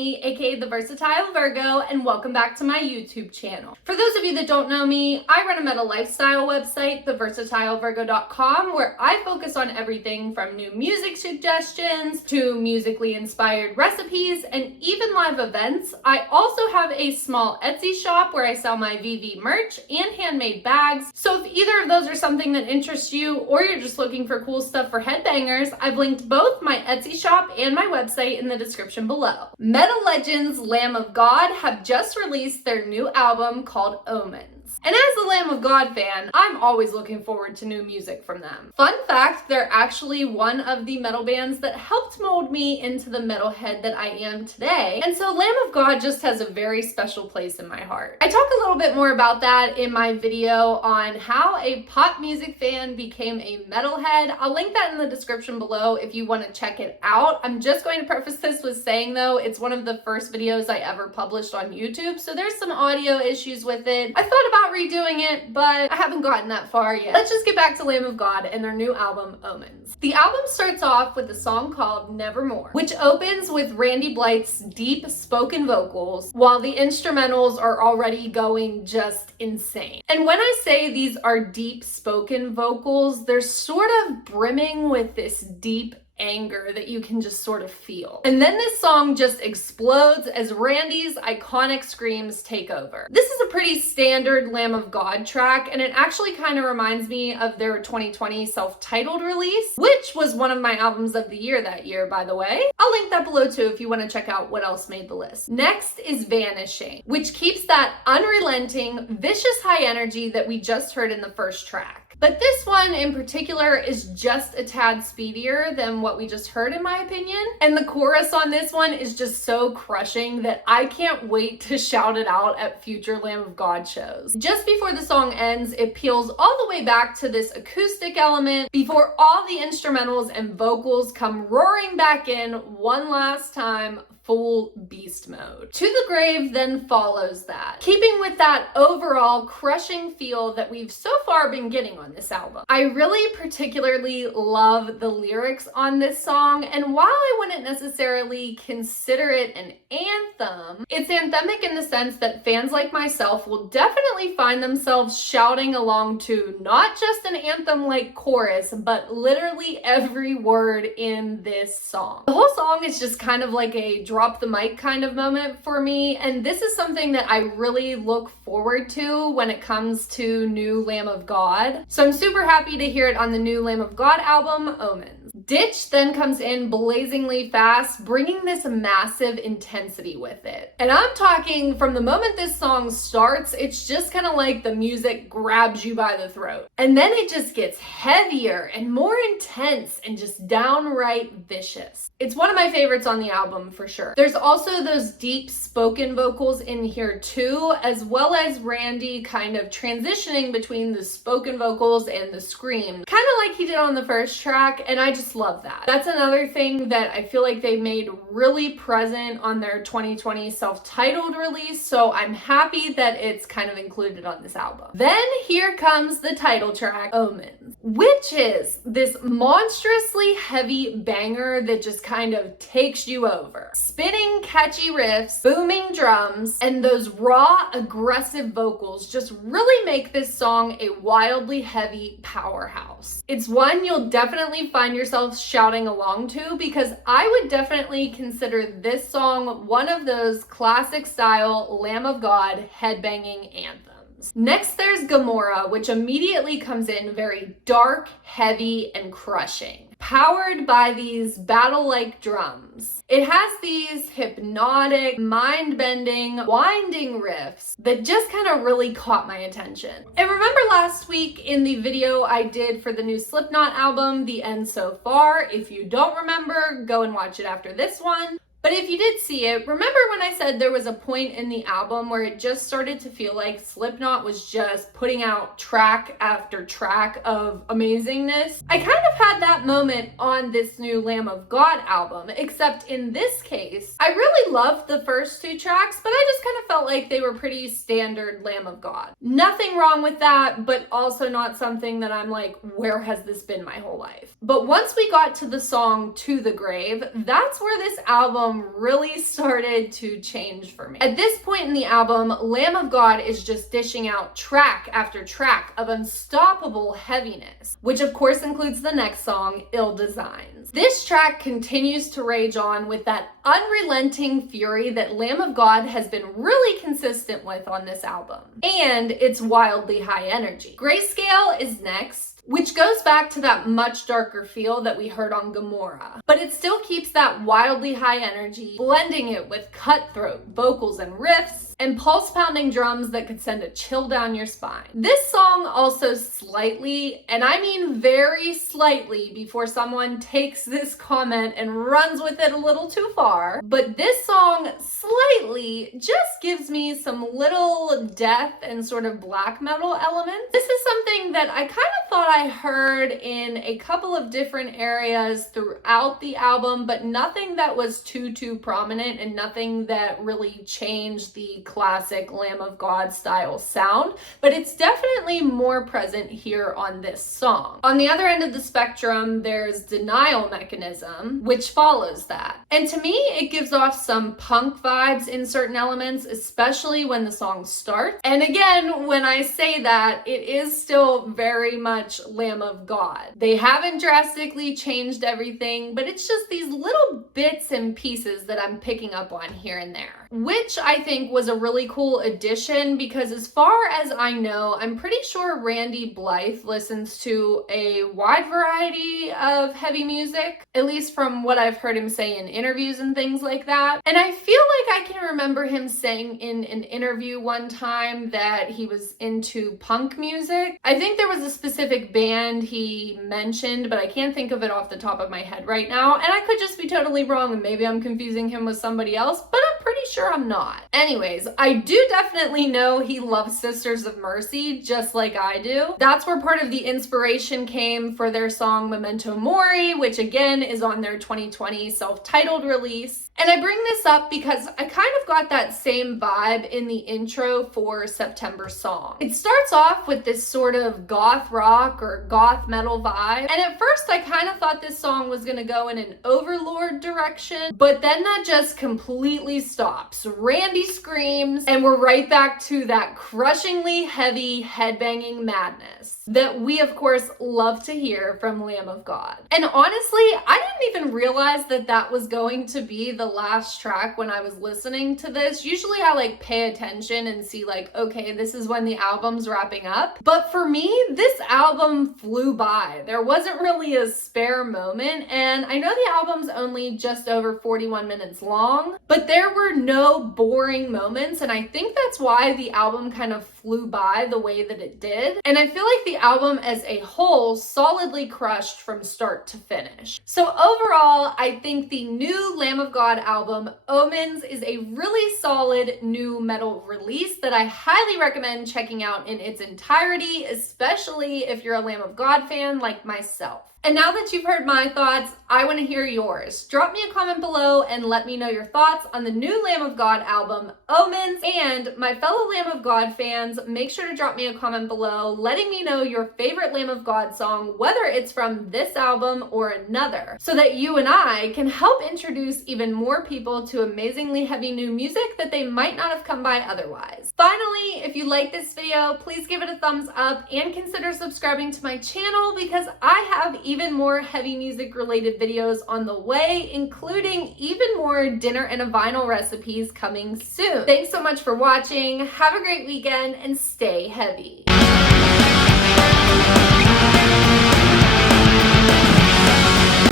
me, aka the Versatile Virgo, and welcome back to my YouTube channel. For those of you that don't know me, I run a metal lifestyle website, theversatilevirgo.com, where I focus on everything from new music suggestions to musically inspired recipes and even live events. I also have a small Etsy shop where I sell my VV merch and handmade bags. So if either of those are something that interests you, or you're just looking for cool stuff for headbangers, I've linked both my Etsy shop and my website in the description below. Metal legends Lamb of God have just released their new album called Omens. And as a Lamb of God fan, I'm always looking forward to new music from them. Fun fact, they're actually one of the metal bands that helped mold me into the metalhead that I am today. And so Lamb of God just has a very special place in my heart. I talk a little bit more about that in my video on how a pop music fan became a metalhead. I'll link that in the description below if you want to check it out. I'm just going to preface this with saying though, it's one of the first videos I ever published on YouTube, so there's some audio issues with it. I thought about redoing it, but I haven't gotten that far yet. Let's just get back to Lamb of God and their new album, Omens. The album starts off with a song called Nevermore, which opens with Randy Blythe's deep spoken vocals, while the instrumentals are already going just insane. And when I say these are deep spoken vocals, they're sort of brimming with this deep anger that you can just sort of feel. And then this song just explodes as Randy's iconic screams take over. This is a pretty standard Lamb of God track, and it actually kind of reminds me of their 2020 self-titled release, which was one of my albums of the year that year, by the way. I'll link that below too if you want to check out what else made the list. Next is Vanishing, which keeps that unrelenting, vicious high energy that we just heard in the first track. But this one in particular is just a tad speedier than what we just heard, in my opinion. And the chorus on this one is just so crushing that I can't wait to shout it out at future Lamb of God shows. Just before the song ends, it peels all the way back to this acoustic element before all the instrumentals and vocals come roaring back in one last time, full beast mode. To the Grave then follows that, keeping with that overall crushing feel that we've so far been getting on this album. I really particularly love the lyrics on this song, and while I wouldn't necessarily consider it an anthem, it's anthemic in the sense that fans like myself will definitely find themselves shouting along to not just an anthem-like chorus, but literally every word in this song. The whole song is just kind of like a drop the mic kind of moment for me, and this is something that I really look forward to when it comes to new Lamb of God. So I'm super happy to hear it on the new Lamb of God album, Omens. Ditch then comes in blazingly fast, bringing this massive intensity with it. And I'm talking from the moment this song starts, it's just kind of like the music grabs you by the throat. And then it just gets heavier and more intense and just downright vicious. It's one of my favorites on the album for sure. There's also those deep spoken vocals in here too, as well as Randy kind of transitioning between the spoken vocals and the scream, kind of like he did on the first track, and I just love that. That's another thing that I feel like they made really present on their 2020 self-titled release, so I'm happy that it's kind of included on this album. Then here comes the title track, Omens, which is this monstrously heavy banger that just kind of takes you over. Spinning catchy riffs, booming drums, and those raw, aggressive vocals just really make this song a wildly heavy powerhouse. It's one you'll definitely find yourself shouting along to, because I would definitely consider this song one of those classic style Lamb of God headbanging anthems. Next there's Gamora, which immediately comes in very dark, heavy, and crushing, powered by these battle-like drums. It has these hypnotic, mind-bending, winding riffs that just kind of really caught my attention. And remember last week in the video I did for the new Slipknot album, The End So Far? If you don't remember, go and watch it after this one. But if you did see it, remember when I said there was a point in the album where it just started to feel like Slipknot was just putting out track after track of amazingness? I kind of had that moment on this new Lamb of God album, except in this case, I really loved the first two tracks, but I just kind of felt like they were pretty standard Lamb of God. Nothing wrong with that, but also not something that I'm like, where has this been my whole life? But once we got to the song To the Grave, that's where this album album really started to change for me. At this point in the album, Lamb of God is just dishing out track after track of unstoppable heaviness, which of course includes the next song, Ill Designs. This track continues to rage on with that unrelenting fury that Lamb of God has been really consistent with on this album. And it's wildly high energy. Grayscale is next, which goes back to that much darker feel that we heard on Gamora. But it still keeps that wildly high energy, blending it with cutthroat vocals and riffs, and pulse-pounding drums that could send a chill down your spine. This song also slightly, and I mean very slightly before someone takes this comment and runs with it a little too far, but this song slightly just gives me some little death and sort of black metal elements. This is something that I kind of thought I heard in a couple of different areas throughout the album, but nothing that was too prominent and nothing that really changed the classic Lamb of God style sound, but it's definitely more present here on this song. On the other end of the spectrum, there's Denial Mechanism, which follows that. And to me, it gives off some punk vibes in certain elements, especially when the song starts. And again, when I say that, it is still very much Lamb of God. They haven't drastically changed everything, but it's just these little bits and pieces that I'm picking up on here and there, which I think was a really cool addition because as far as I know, I'm pretty sure Randy Blythe listens to a wide variety of heavy music, at least from what I've heard him say in interviews and things like that. And I feel like I can remember him saying in an interview one time that he was into punk music. I think there was a specific band he mentioned, but I can't think of it off the top of my head right now. And I could just be totally wrong and maybe I'm confusing him with somebody else, but I'm pretty sure I'm not. Anyways, I do definitely know he loves Sisters of Mercy just like I do. That's where part of the inspiration came for their song Memento Mori, which again is on their 2020 self-titled release. And I bring this up because I kind of got that same vibe in the intro for September Song. It starts off with this sort of goth rock or goth metal vibe. And at first I kind of thought this song was gonna go in an Overlord direction, but then that just completely stops. Randy screams and we're right back to that crushingly heavy headbanging madness that we of course love to hear from Lamb of God. And honestly, I didn't even realize that that was going to be the last track when I was listening to this. Usually I like pay attention and see like, okay, this is when the album's wrapping up. But for me, this album flew by. There wasn't really a spare moment. And I know the album's only just over 41 minutes long, but there were no boring moments. And I think that's why the album kind of flew by the way that it did. And I feel like the album as a whole solidly crushed from start to finish. So overall, I think the new Lamb of God album, Omens, is a really solid new metal release that I highly recommend checking out in its entirety, especially if you're a Lamb of God fan like myself. And now that you've heard my thoughts, I want to hear yours. Drop me a comment below and let me know your thoughts on the new Lamb of God album, Omens. And my fellow Lamb of God fans, make sure to drop me a comment below letting me know your favorite Lamb of God song, whether it's from this album or another, so that you and I can help introduce even more people to amazingly heavy new music that they might not have come by otherwise. Finally, if you like this video, please give it a thumbs up and consider subscribing to my channel because I have even more heavy music related videos on the way, including even more dinner and a vinyl recipes coming soon. Thanks so much for watching. Have a great weekend and stay heavy.